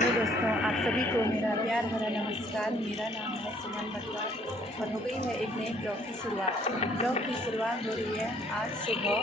Hello दोस्तों, आप सभी को मेरा प्यार भरा नमस्कार। मेरा नाम है सुमन बत्ता और हो गई है एक नए ब्लॉग की शुरुआत। ब्लॉग की शुरुआत हो रही है आज सुबह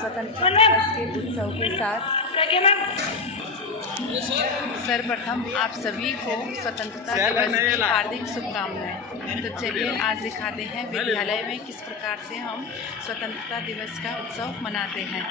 स्वतंत्रता दिवस के उत्सव के साथ। सर्वप्रथम आप सभी को स्वतंत्रता दिवस की हार्दिक शुभकामनाएं। तो चलिए आज दिखाते हैं विद्यालय में किस प्रकार से हम स्वतंत्रता दिवस का उत्सव मनाते हैं।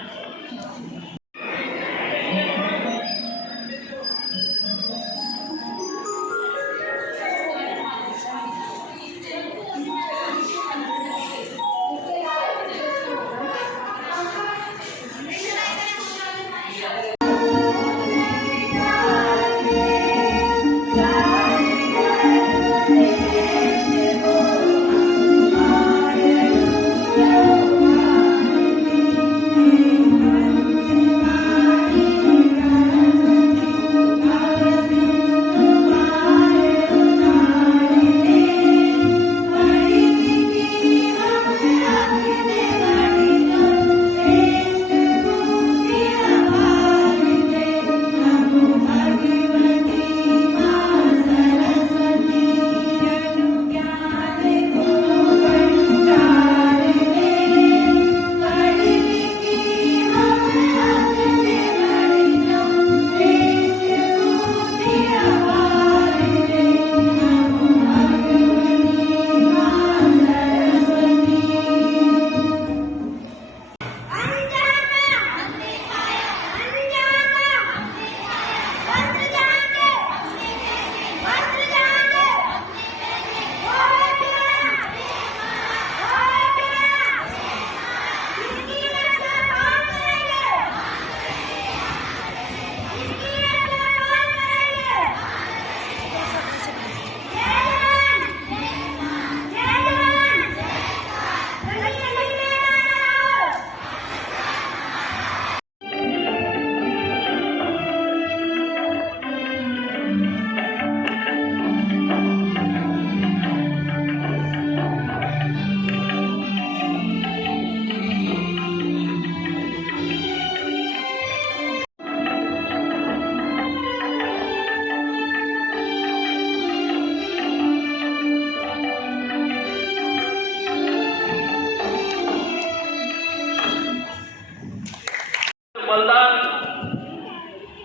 बलिदान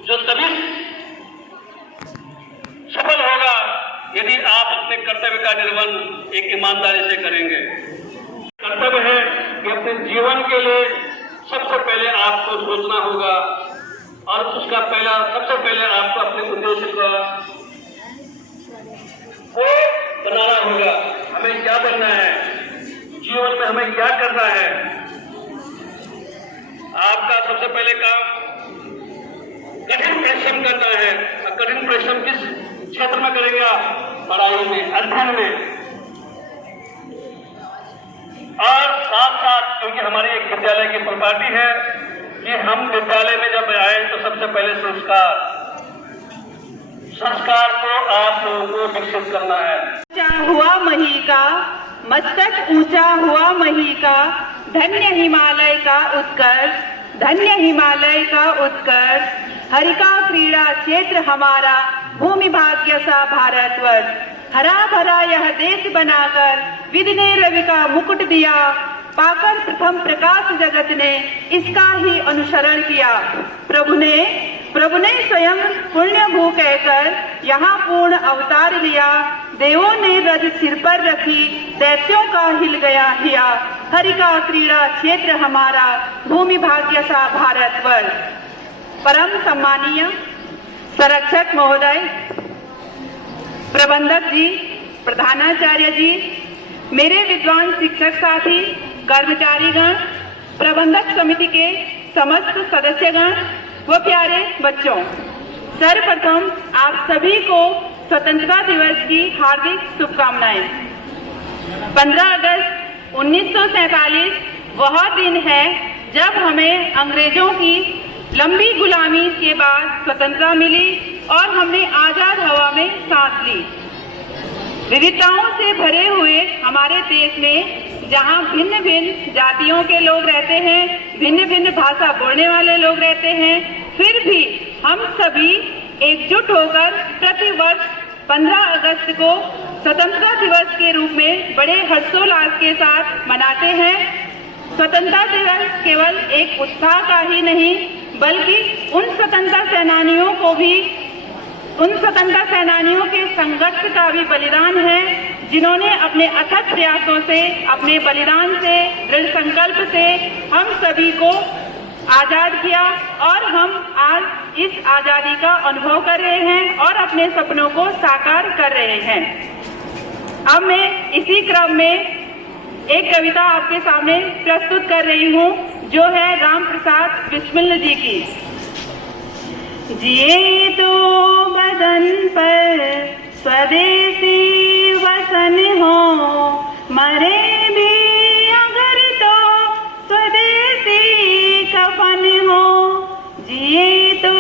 जो तभी सफल होगा यदि आप अपने कर्तव्य का निर्वहन एक ईमानदारी से करेंगे। कर्तव्य है कि अपने जीवन के लिए सबसे पहले आपको सोचना होगा और उसका सबसे पहले आपको अपने उद्देश्य का वो बनाना होगा। हमें क्या बनना है, जीवन में हमें क्या करना है। आपका सबसे पहले काम कठिन परिश्रम करना है। कठिन परिश्रम किस क्षेत्र में करेंगे आप? पढ़ाई में, अध्ययन में, और साथ साथ क्योंकि हमारी एक विद्यालय की प्रॉपर्टी है कि हम विद्यालय में जब आए तो सबसे पहले संस्कार को आप लोगों को विकसित करना है। ऊंचा हुआ मही का मस्तक, ऊंचा हुआ मही का, धन्य हिमालय का उत्कर्ष, धन्य हिमालय का उत्कर्ष। हरिका क्रीड़ा क्षेत्र हमारा, भूमि भाग्य सा भारतवर्ष। हरा भरा यह देश बनाकर विधि ने रवि का मुकुट दिया, पाकर प्रथम प्रकाश जगत ने इसका ही अनुसरण किया। प्रभु ने स्वयं पुण्य भू कहकर यहाँ पूर्ण अवतार लिया। देवों ने रज सिर पर रखी, दैत्यों का हिल गया हिया। हरिका क्रीड़ा क्षेत्र हमारा, भूमि भाग्य सा भारतवर्ष। परम सम्मानीय संरक्षक महोदय, प्रबंधक जी, प्रधानाचार्य जी, मेरे विद्वान शिक्षक साथी, कर्मचारीगण, प्रबंधक समिति के समस्त सदस्यगण व प्यारे बच्चों, सर्वप्रथम आप सभी को स्वतंत्रता दिवस की हार्दिक शुभकामनाएं। 15 अगस्त 1947 वह दिन है जब हमें अंग्रेजों की लंबी गुलामी के बाद स्वतंत्रता मिली और हमने आजाद हवा में सांस ली। विविधताओं से भरे हुए हमारे देश में जहाँ भिन्न भिन्न जातियों के लोग रहते हैं, भिन्न भिन्न भाषा बोलने वाले लोग रहते हैं, फिर भी हम सभी एकजुट होकर प्रति वर्ष 15 अगस्त को स्वतंत्रता दिवस के रूप में बड़े हर्षोल्लास के साथ मनाते हैं। स्वतंत्रता दिवस केवल एक उत्साह का ही नहीं बल्कि उन स्वतंत्रता सेनानियों के संघर्ष का भी बलिदान है जिन्होंने अपने अथक प्रयासों से, अपने बलिदान से, दृढ़ संकल्प से हम सभी को आजाद किया और हम आज इस आजादी का अनुभव कर रहे हैं और अपने सपनों को साकार कर रहे हैं। अब मैं इसी क्रम में एक कविता आपके सामने प्रस्तुत कर रही हूँ जो है राम प्रसाद बिस्मिल जी की। जिए तो बदन पर स्वदेशी वसन हो, मरे भी अगर तो स्वदेशी कफन हो। जिए तो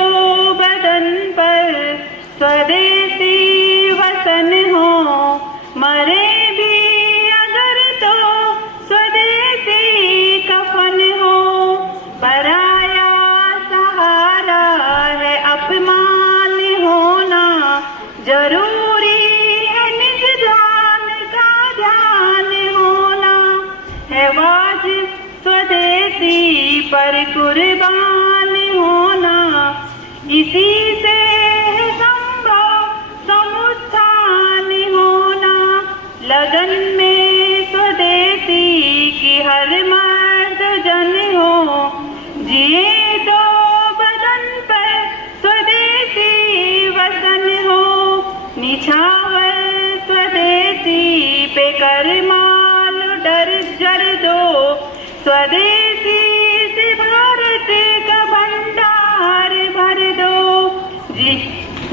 बदन पर स्वदेशी वसन हो, मरे भी अगर तो स्वदेशी कफन हो। पराया सहारा है अपमान होना, जरूरी है निज जान का ध्यान होना। है वाजिब स्वदेशी पर कुर्बान होना, इसी से है संभव समुत्थान होना। लगन में स्वदेशी की हर मर्द जन हो, जिए तो बदन पर स्वदेशी वसन हो। निछावर स्वदेशी पे कर माल डर जर दो, स्वदेशी से भारत का भंडार भर दो।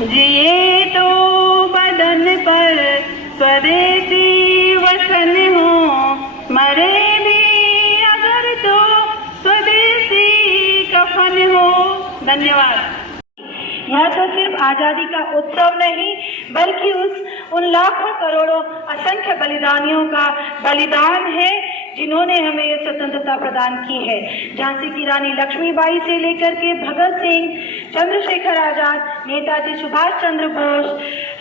जिए तो बदन पर स्वदेशी वसन हो, मरे भी अगर तो स्वदेशी कफन हो। धन्यवाद। यह तो सिर्फ आजादी का उत्सव नहीं बल्कि उन लाखों करोड़ों असंख्य बलिदानियों का बलिदान है जिन्होंने हमें ये स्वतंत्रता प्रदान की है। झांसी की रानी लक्ष्मीबाई से लेकर के भगत सिंह, चंद्रशेखर आजाद, नेताजी सुभाष चंद्र बोस,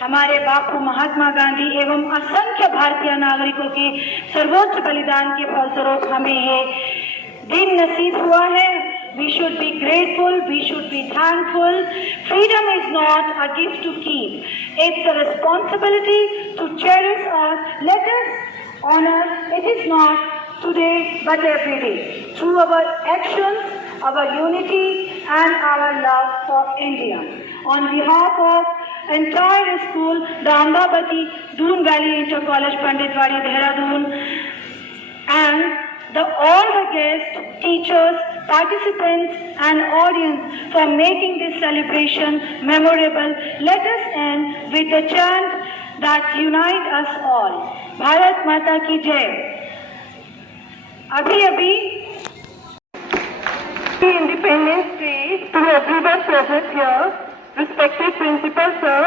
हमारे बापू महात्मा गांधी एवं असंख्य भारतीय नागरिकों के सर्वोच्च बलिदान के फलस्वरूप हमें ये दिन नसीब हुआ है। We should be grateful, we should be thankful. Freedom is not a gift to keep. It's a responsibility to cherish us. Let us honor it is not today but every day. Through our actions, our unity and our love for India. On behalf of entire school, the Ambabati Doon Valley Inter College Panditwadi Dehradun and all the guests, teachers, participants and audience for making this celebration memorable, let us end with the chant that unite us all. Bharat Mata ki Jai. Abhi Independence Day to everyone present here, respected Principal Sir,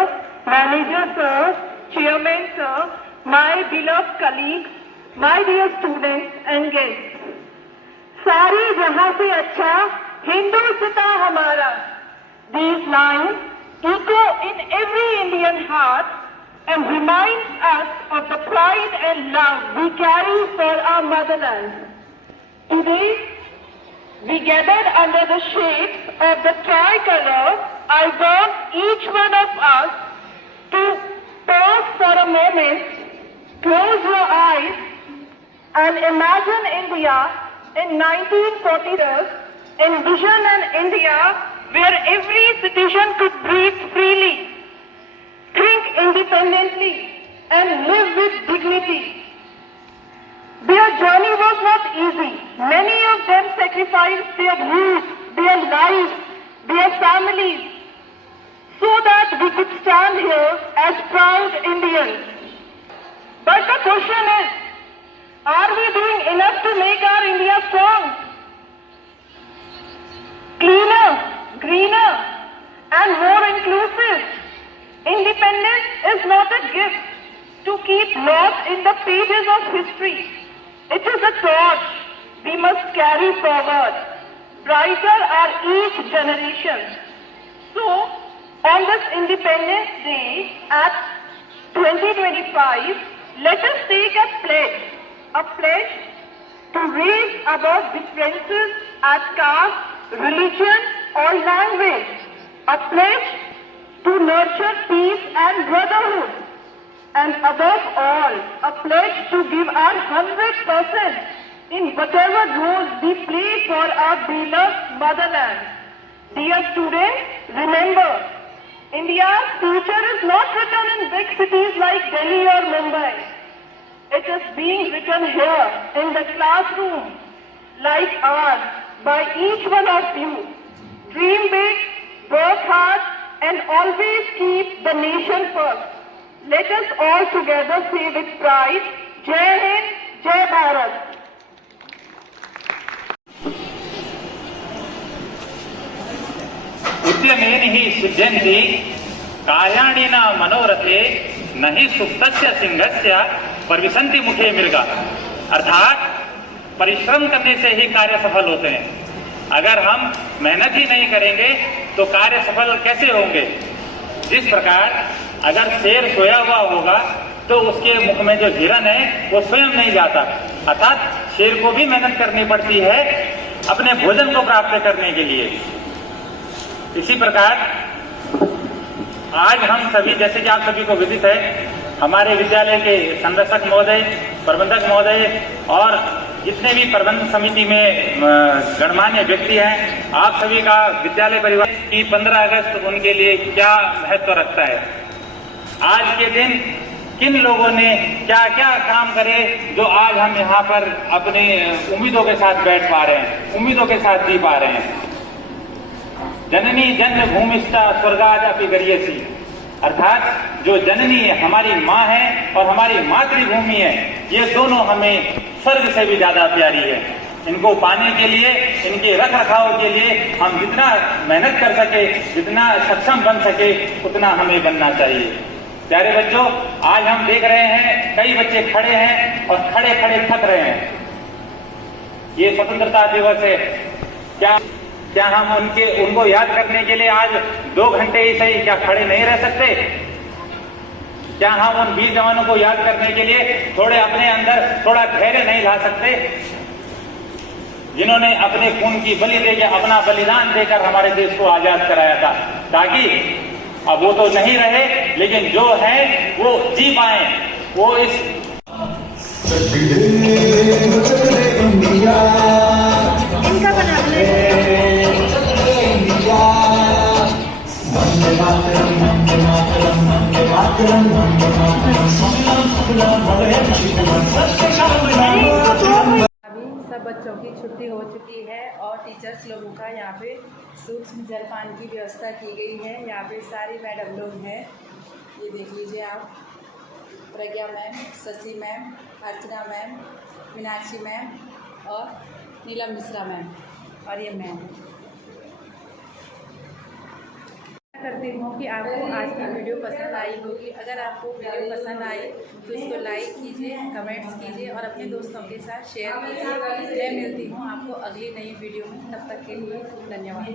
Manager Sir, Chairman Sir, my beloved colleagues, my dear students and guests. सारी जहां से अच्छा हिंदुस्तान हमारा. These lines echo in every Indian heart and reminds us of the pride and love we carry for our motherland. Today, we gathered under the shades of the tricolor. I want each one of us to pause for a moment, close your eyes and imagine India in 1940s, envision an India where every citizen could breathe freely, think independently and live with dignity. Their journey was not easy. Many of them sacrificed their youth, their lives, their families, so that we could stand here as proud Indians. But the question is, are we doing enough to make our India strong, cleaner, greener, and more inclusive? Independence is not a gift to keep lost in the pages of history. It is a torch we must carry forward. Brighter are each generation. So, On this Independence Day at 2025, let us take a pledge to raise above differences as caste, religion or language, a pledge to nurture peace and brotherhood, and above all, a pledge to give our 100% in whatever role we play for our beloved motherland. Dear students, remember, India's future is not written in big cities like Delhi or Mumbai. It is being written here in the classroom like ours by each one of you. Dream big, work hard and always keep the nation first. Let us all together say with pride, Jai Hind, Jai Bharat. उद्यमेन हि सिद्ध्यन्ति कार्याणि न मनोरथे न हि सुप्तस्य सिंहस्य प्रविशन्ति मुखे मृगा। अर्थात परिश्रम करने से ही कार्य सफल होते हैं। अगर हम मेहनत ही नहीं करेंगे तो कार्य सफल कैसे होंगे। जिस प्रकार अगर शेर सोया हुआ होगा तो उसके मुख में जो हिरन है वो स्वयं नहीं जाता। अर्थात शेर को भी मेहनत करनी पड़ती है अपने भोजन को प्राप्त करने के लिए। इसी प्रकार आज हम सभी, जैसे कि आप सभी को विदित है, हमारे विद्यालय के संरक्षक महोदय, प्रबंधक महोदय और जितने भी प्रबंध समिति में गणमान्य व्यक्ति हैं, आप सभी का विद्यालय परिवार की 15 अगस्त उनके लिए क्या महत्व रखता है। आज के दिन किन लोगों ने क्या क्या काम करे जो आज हम यहाँ पर अपनी उम्मीदों के साथ बैठ पा रहे हैं, उम्मीदों के साथ जी पा रहे हैं। जननी जन्मभूमिष्ठा स्वर्गाद अपि गरीयसी, अर्थात जो जननी है, हमारी माँ है और हमारी मातृभूमि है, ये दोनों हमें स्वर्ग से भी ज्यादा प्यारी है। इनको पाने के लिए, इनके रख रखाव के लिए हम जितना मेहनत कर सके, जितना सक्षम बन सके, उतना हमें बनना चाहिए। प्यारे बच्चों, आज हम देख रहे हैं कई बच्चे खड़े हैं और खड़े खड़े थक रहे हैं। ये स्वतंत्रता दिवस है, क्या हम उनको याद करने के लिए आज 2 घंटे ही सही क्या खड़े नहीं रह सकते? क्या हम उन वीर जवानों को याद करने के लिए थोड़े अपने अंदर थोड़ा धैर्य नहीं ला सकते, जिन्होंने अपने खून की बलि देकर, अपना बलिदान देकर हमारे देश को आजाद कराया था, ताकि अब वो तो नहीं रहे लेकिन जो है वो जी पाए। वो इस इनका अभी सब बच्चों की छुट्टी हो चुकी है और टीचर्स लोगों का यहाँ पे सूक्ष्म जलपान की व्यवस्था की गई है। यहाँ पे सारी मैडम लोग हैं, ये देख लीजिए आप, प्रज्ञा मैम, शशि मैम, अर्चना मैम, मीनाक्षी मैम और नीलम मिश्रा मैम और ये मैम। करती हूँ कि आपको आज की वीडियो पसंद आई होगी। अगर आपको वीडियो पसंद आई तो इसको लाइक कीजिए, कमेंट्स कीजिए और अपने दोस्तों के साथ शेयर कीजिए। मैं मिलती हूँ आपको अगली नई वीडियो में, तब तक के लिए धन्यवाद।